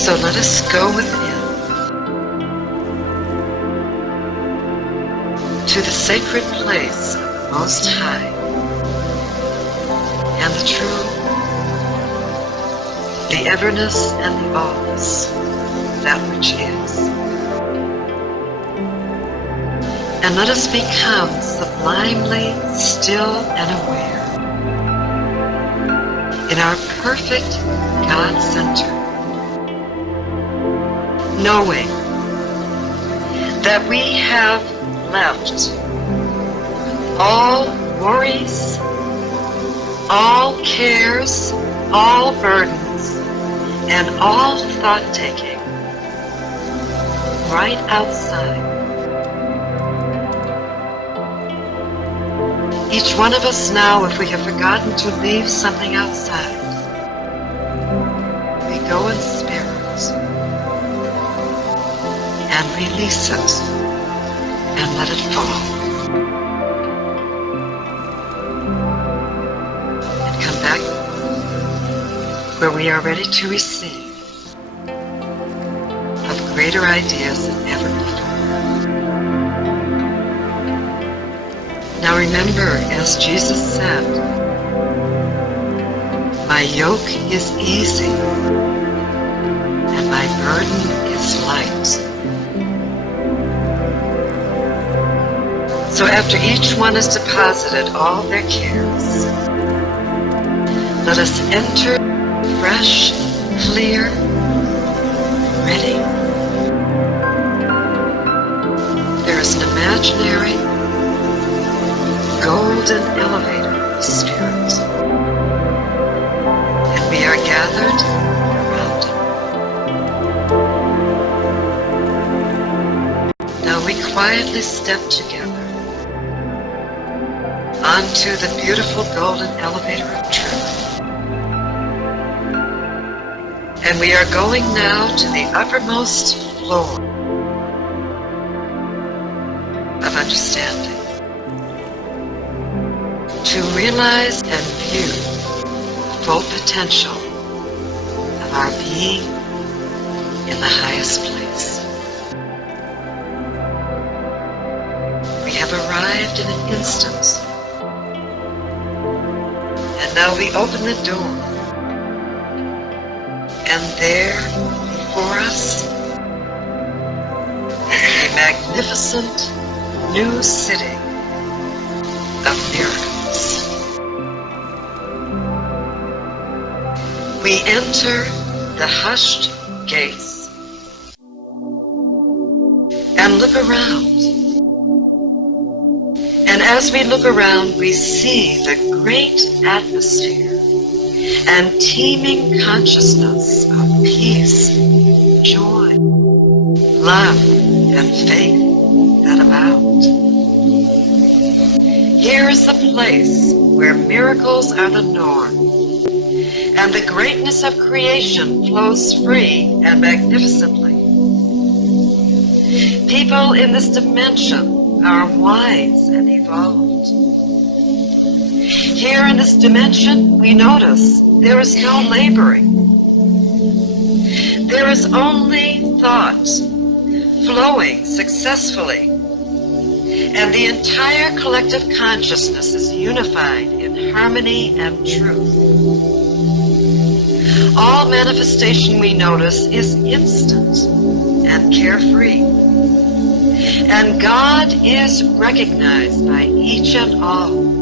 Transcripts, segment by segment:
So let us go within to the sacred place of the Most High and the true, the everness and the allness, that which is. And let us become sublimely still and aware in our perfect God center, knowing that we have left all worries, all cares, all burdens, and all thought-taking right outside. Each one of us now, if we have forgotten to leave something outside, we go in spirit and release it and let it fall. And come back where we are ready to receive of greater ideas than ever before. Now remember, as Jesus said, my yoke is easy and my burden is light. So after each one has deposited all their cares, let us enter fresh, clear, ready. There is an imaginary golden elevator of spirit, and we are gathered around it. Now we quietly step together onto the beautiful golden elevator of truth. And we are going now to the uppermost floor of understanding, to realize and view the full potential of our being in the highest place. We have arrived in an instant. And now we open the door, and there before us is a magnificent new city of miracles. We enter the hushed gates and look around. And as we look around, we see the great atmosphere and teeming consciousness of peace, joy, love, and faith that abound. Here is the place where miracles are the norm, and the greatness of creation flows free and magnificently. People in this dimension are wise and evolved. Here in this dimension, we notice there is no laboring. There is only thought flowing successfully, and the entire collective consciousness is unified in harmony and truth. All manifestation, we notice, is instant and carefree. And God is recognized by each and all,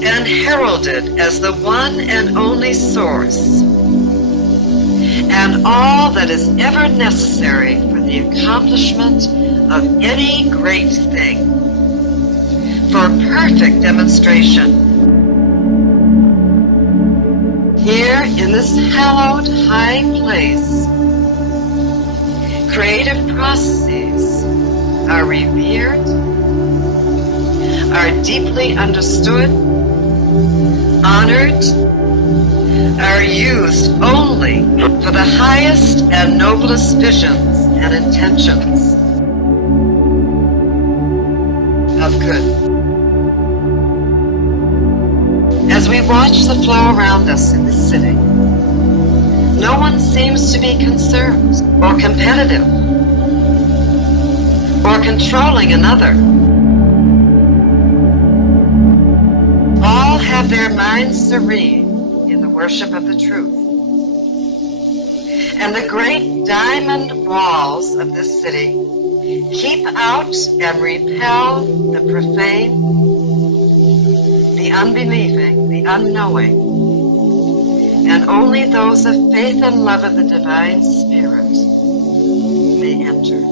and heralded as the one and only source, and all that is ever necessary for the accomplishment of any great thing, for perfect demonstration. Here in this hallowed high place, creative processes are revered, are deeply understood, honored, are used only for the highest and noblest visions and intentions of good. As we watch the flow around us in the city, no one seems to be concerned or competitive or controlling another. All have their minds serene in the worship of the truth. And the great diamond walls of this city keep out and repel the profane, the unbelieving, the unknowing, and only those of faith and love of the divine Spirit may enter.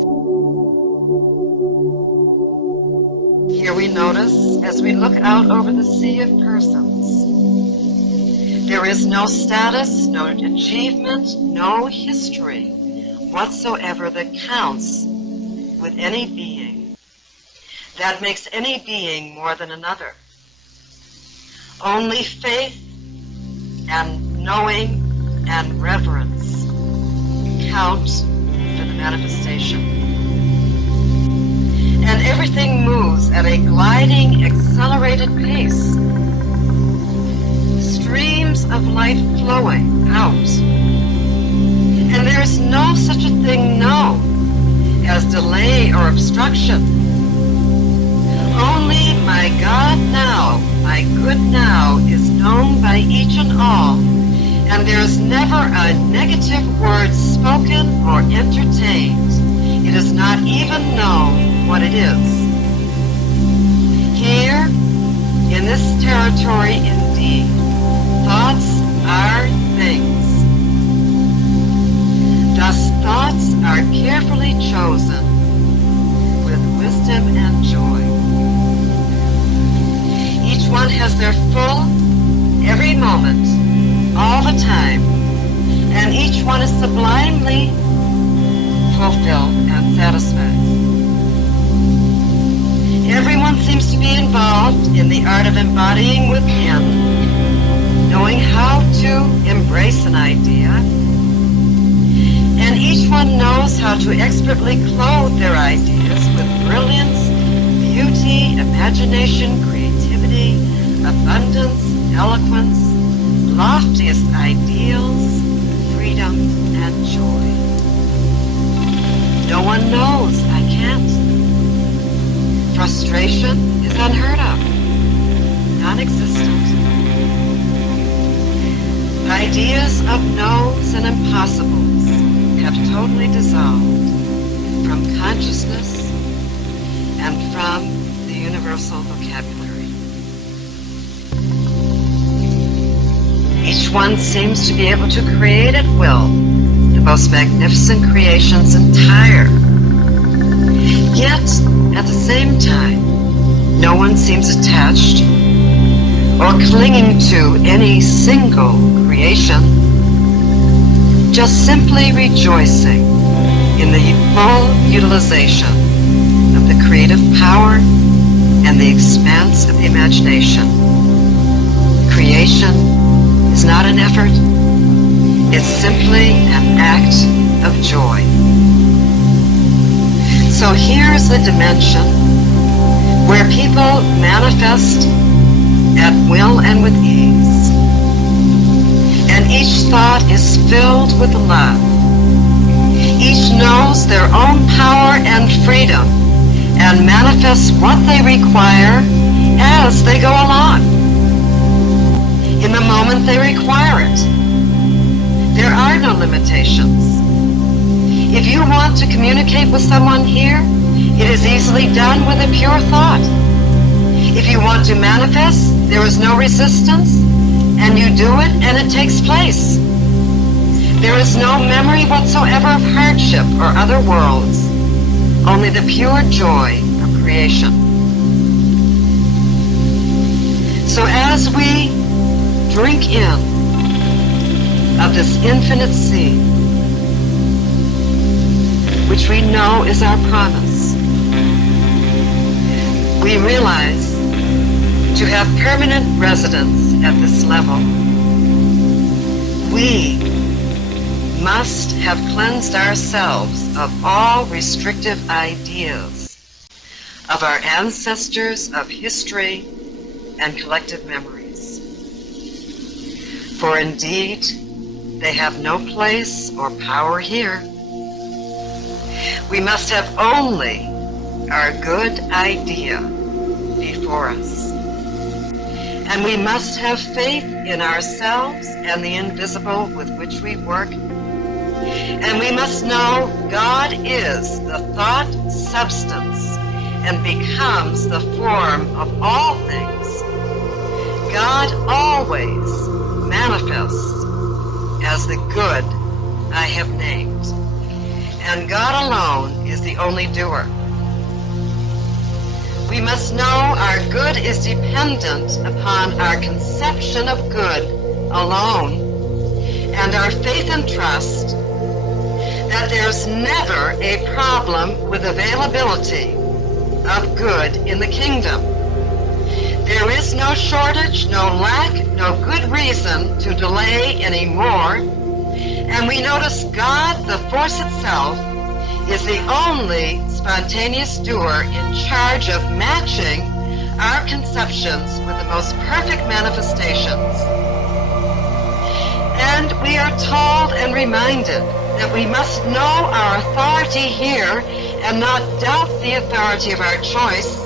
Here we notice, as we look out over the sea of persons, there is no status, no achievement, no history whatsoever that counts with any being, that makes any being more than another. Only faith and knowing and reverence count for the manifestation. And everything moves at a gliding, accelerated pace. Streams of light flowing out. And there is no such a thing known as delay or obstruction. Only my God now, my good now, is known by each and all, and there is never a negative word spoken or entertained. It is not even known what it is. Here, in this territory indeed, thoughts are things. Thus thoughts are carefully chosen with wisdom and joy. Each one has their full, every moment, all the time, and each one is sublimely fulfilled and satisfied. Everyone seems to be involved in the art of embodying within, knowing how to embrace an idea, and each one knows how to expertly clothe their ideas with brilliance, beauty, imagination, creativity, abundance, eloquence, loftiest ideals, freedom, and joy. No one knows I can't. Frustration is unheard of, non-existent. Ideas of no's and impossibles have totally dissolved from consciousness and from the universal vocabulary. Each one seems to be able to create at will the most magnificent creations entire. Yet, at the same time, no one seems attached or clinging to any single creation, just simply rejoicing in the full utilization of the creative power and the expanse of the imagination. Creation is not an effort, it's simply an act of joy. So here's a dimension where people manifest at will and with ease. And each thought is filled with love. Each knows their own power and freedom and manifests what they require as they go along, in the moment they require it. There are no limitations. If you want to communicate with someone here, it is easily done with a pure thought. If you want to manifest, there is no resistance, and you do it and it takes place. There is no memory whatsoever of hardship or other worlds, only the pure joy of creation. So as we drink in of this infinite sea, which we know is our promise, we realize to have permanent residence at this level, we must have cleansed ourselves of all restrictive ideas of our ancestors, of history, and collective memories. For indeed, They have no place or power here. We must have only our good idea before us. And we must have faith in ourselves and the invisible with which we work. And we must know God is the thought substance and becomes the form of all things. God always manifests as the good I have named. And God alone is the only doer. We must know our good is dependent upon our conception of good alone, and our faith and trust that there's never a problem with availability of good in the kingdom. There is no shortage, no lack, no good reason to delay anymore, and we notice God, the force itself, is the only spontaneous doer in charge of matching our conceptions with the most perfect manifestations. And we are told and reminded that we must know our authority here and not doubt the authority of our choice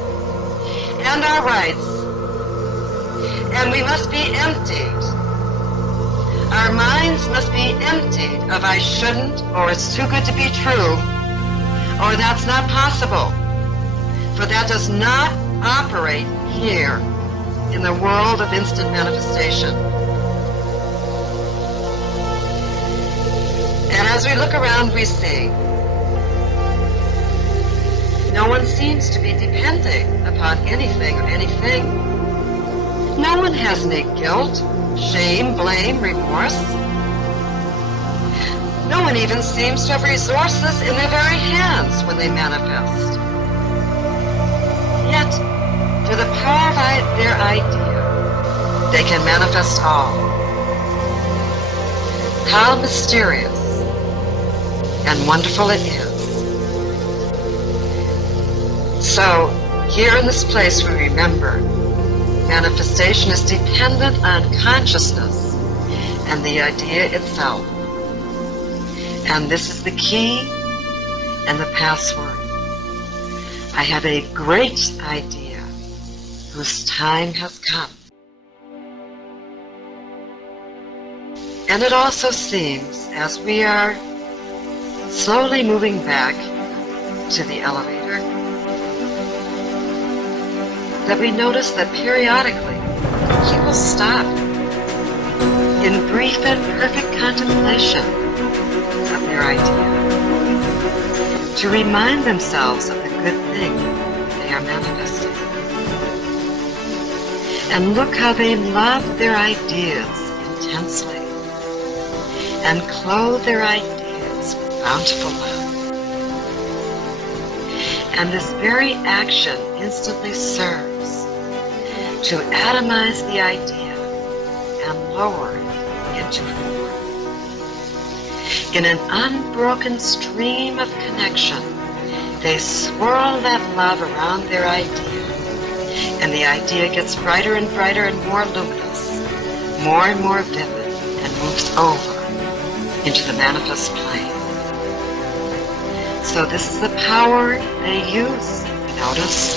and our rights. And we must be emptied. Our minds must be emptied of I shouldn't, or it's too good to be true, or that's not possible. For that does not operate here in the world of instant manifestation. And as we look around, we see no one seems to be depending upon anything or anything. No one has any guilt, shame, blame, remorse. No one even seems to have resources in their very hands when they manifest. Yet, through the power of their idea, they can manifest all. How mysterious and wonderful it is. So, here in this place we remember, manifestation is dependent on consciousness and the idea itself. And this is the key and the password. I have a great idea whose time has come. And it also seems, as we are slowly moving back to the elevator, that we notice that periodically he will stop in brief and perfect contemplation of their idea, to remind themselves of the good thing they are manifesting. And look how they love their ideas intensely and clothe their ideas with bountiful love. And this very action instantly serves to atomize the idea and lower it into form. In an unbroken stream of connection, they swirl that love around their idea, and the idea gets brighter and brighter and more luminous, more and more vivid, and moves over into the manifest plane. So this is the power they use. Notice,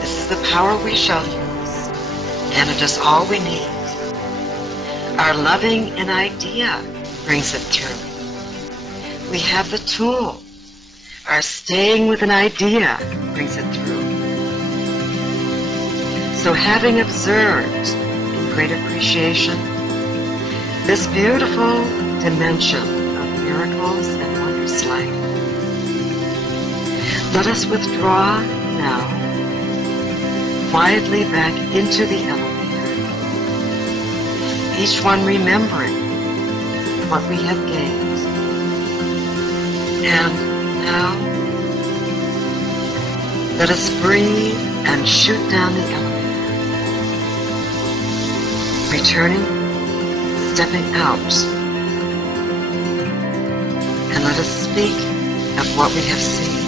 this is the power we shall use, and it is all we need. Our loving an idea brings it through. We have the tool. Our staying with an idea brings it through. So having observed in great appreciation this beautiful dimension of miracles and wondrous life, let us withdraw now quietly back into the elevator, each one remembering what we have gained. And now, let us breathe and shoot down the elevator, returning, stepping out, and let us speak of what we have seen.